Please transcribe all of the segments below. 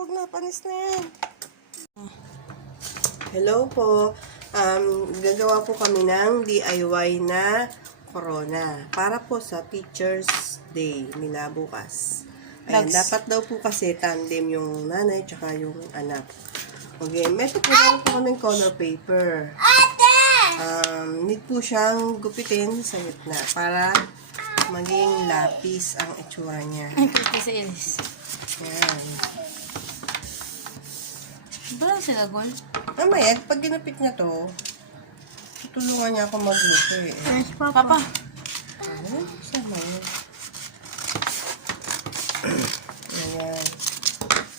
Huwag na. Panis na yan. Hello po. Gagawa po kami ng DIY na corona. Para po sa Teacher's Day nila bukas. Ayan, dapat daw po kasi tandem yung nanay tsaka yung anak. Okay, meron po kaming color paper. Need po siyang gupitin sa gitna para maging lapis ang itsura niya. Ay, sa ilis. Ayan. Ba lang sila, Gol? Mamaya, pag ginupit niya to, tutulungan niya ako magluto eh. Yes, Papa. Ano? Sama yun. Ayan.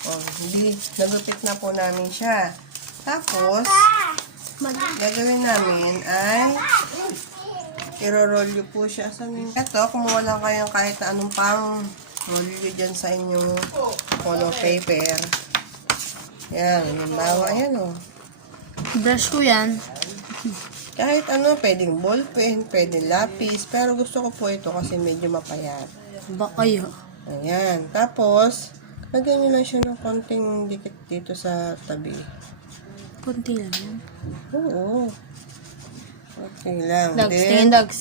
O, hindi. Nagupit na po namin siya. Tapos, gagawin namin ay i-roll po siya sa minyo. Ito, kumuha lang kayong kahit na anong pang roll dyan sa inyong color paper. Yan, yung bawa yan o. Brush ko yan. Kahit ano, pwedeng ballpen, pwedeng lapis, pero gusto ko po ito kasi medyo mapayat. Ba kayo? Ayan. Tapos, lagyan nyo lang siya ng konting dikit dito sa tabi. Kunti lang yan. Oo. Okay lang. Dogs, Then, tingin dogs.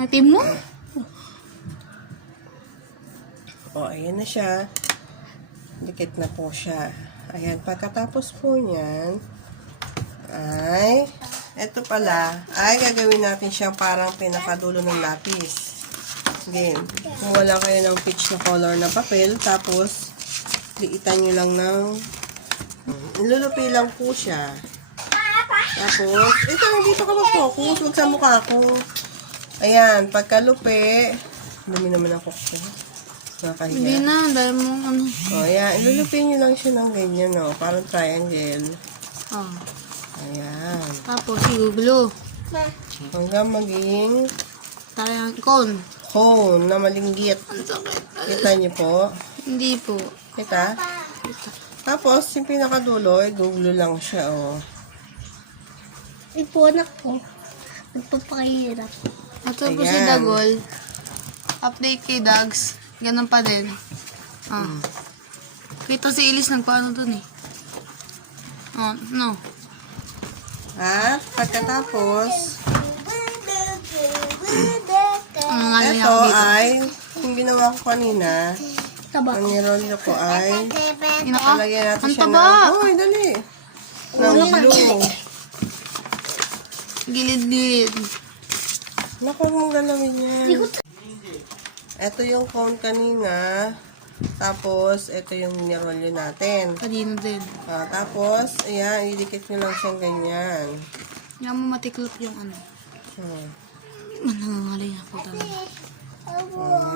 Natin mo? ayan na siya. Dikit na po siya. Ayan. Pagkatapos po niyan, ay, eto pala, ay gagawin natin siyang parang pinakadulo ng lapis. Again, kung wala kayo ng peach na color na papel, tapos, liitan nyo lang ng, ilulupi lang po siya. Tapos, ito, dito ka mag-focus, wag sa mukha ko. Ayan, pagkalupi, dumi naman ako ko. Nakahiga. Hindi na, dahil mo ano. Ayan, ilulupi nyo lang siya ng ganyan, no? Parang triangle. Oh. Ayan. Tapos, igugulo. Hanggang maging Tayang cone. cone na malinggit. Ang sakit. Kita niyo po? Hindi po. Kita? Tapos, yung pinakadulo, gugulo lang siya, oh. Ito anak ko. Nagpapakahirap. Ito po si Ayan. Dagol. Update kay Dogs. Ganun pa din. Ah. Kita si Ilis nagpaano dun eh. Oh, no. At, pagkatapos, Ang ngalan niya ito ako dito. ay, yung ginawa ko kanina, Taba. ang nirolyo ko ay, Inaka? talagyan natin Ang siya taba! ng, hoy, dali, ng glue. Gilid-gilid. Naku, mong galawin yan. Ito yung cone kanina, tapos, ito yung nirolyo natin. Kanino din. Tapos, ayan, idikit nyo lang siyang ganyan. Yan mo matiklop yung ano. Nangangalay ako talaga.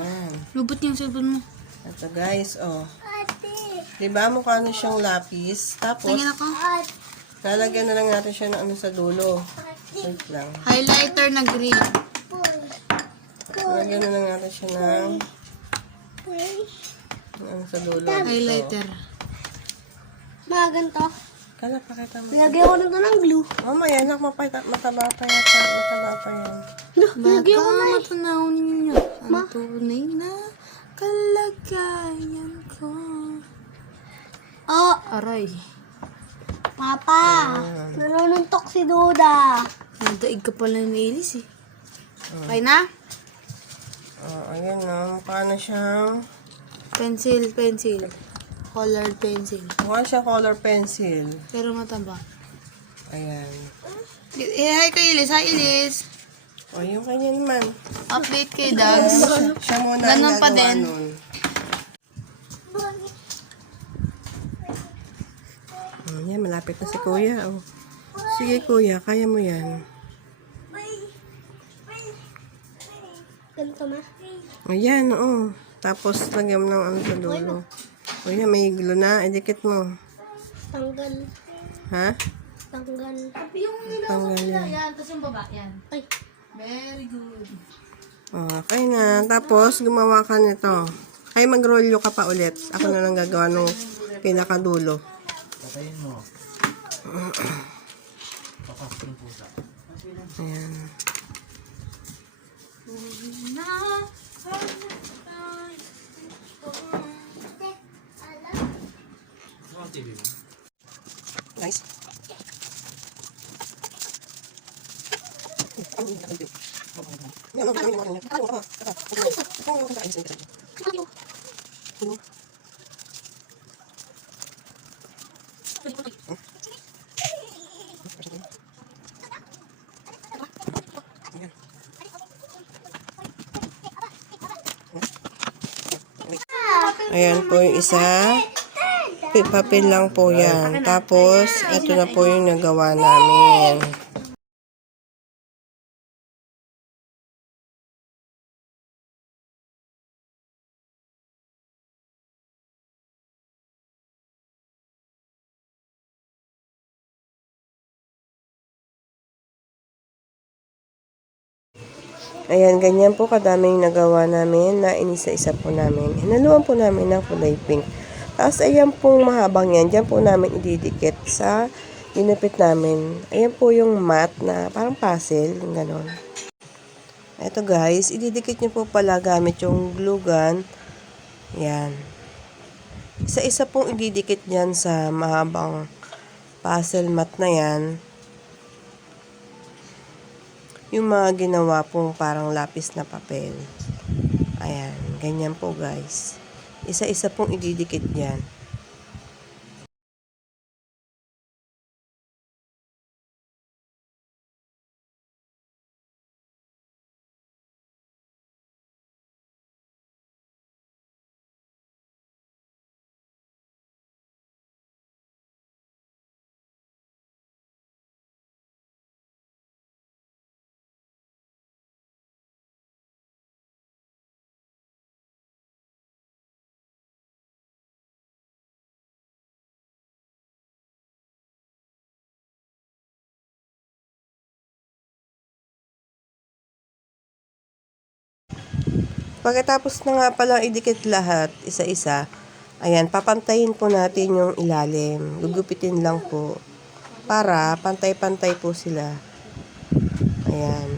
Ayan. Lubot niya yung cellphone mo. Ito guys, oh. Diba, mukha na siyang lapis. Tapos, Tingin ako. lalagyan na lang natin siya ng ano sa dulo. Wait lang. Highlighter na green. Lalagyan na lang natin siya ng ano sa dulo. Highlighter. Mga ganito. Kala, pakita mo. Nilagyan ko na ito ng glue. Mamaya, anak, mataba pa yata. Mataba pa yan. Nilagyan ko na Baka eh. matanaw ninyo ang tunay na kalagayan ko. Oh, Aray. Papa. Nanununtok si Duda. Nadaig ka pala ni Ilis eh. Okay na? Ayan na, mukha na siyang, Pencil. Colored pencil. mukha siyang color pencil. Pero mataba. Ayan. Hi kay Ilis. Hi Ilis. O, yung kanya naman. Update kay Dogs. Siya muna Ganun ang pa gagawa din. nun. Yan, malapit na si Kuya. Oh. Sige, Kuya, kaya mo yan. Ganito ma. Ayan, oo. Tapos, lagyan mo ng ano sa dulo. O yan, may glue na. Idikit mo. Tanggal. Ha? Tanggal. Tanggal yan. Yan, tapos yung baba. Yan. Ay. Very good. Okay na. Tapos, gumawa ka nito. Ay, mag-rolyo ka pa ulit. Ako na lang gagawa ng pinakadulo. Patayin mo. Papasok yung pusa. Ayan. Na, Ayan po yung isa. Papel lang po yan. Tapos, ito na po yung nagawa namin. Ayan, ganyan po kadaming nagawa namin na inisa-isa po namin. Hinaluan po namin ng kulay pink. Tapos, ayan pong mahabang yan. Diyan po namin ididikit sa ginupit namin. Ayan po yung mat na parang puzzle. Ganon. Ito guys, ididikit nyo po pala gamit yung glue gun. Yan. Isa-isa pong ididikit yan sa mahabang puzzle mat na yan. Yung mga ginawa pong parang lapis na papel. Ayan, ganyan po guys. Isa-isa pong ididikit yan. Pagkatapos na nga palang idikit lahat, isa-isa, ayan, papantayin po natin yung ilalim. Gugupitin lang po. Para pantay-pantay po sila. Ayan.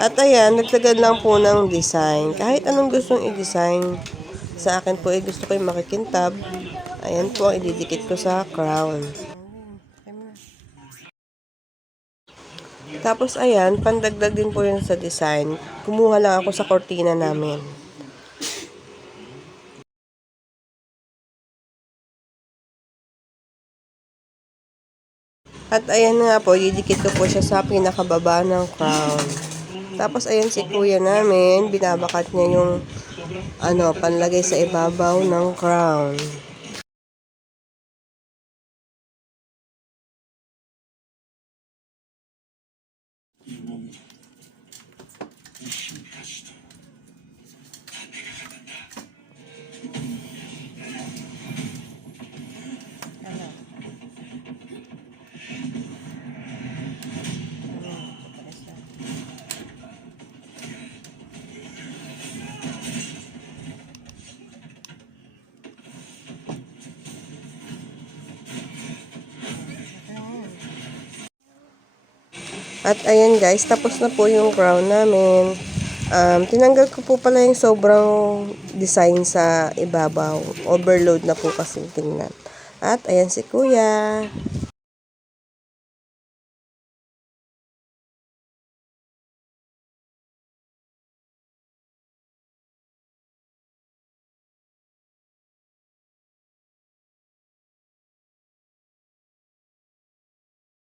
At ayan, nagtagad lang po ng design. Kahit anong gustong i-design, sa akin po ay gusto ko yung makikintab. Ayan po ang ididikit ko sa crown. Tapos ayan, pandagdag din po yun sa design. Kumuha lang ako sa kortina namin. At ayan nga po, ididikit ko po siya sa pinakababa ng crown. Tapos ayan si kuya namin, binabakat niya yung panlagay sa ibabaw ng crown. At ayan guys, tapos na po yung crown namin. Tinanggal ko po pala yung sobrang design sa ibabaw. Overload na po kasi tingnan. At ayan si kuya.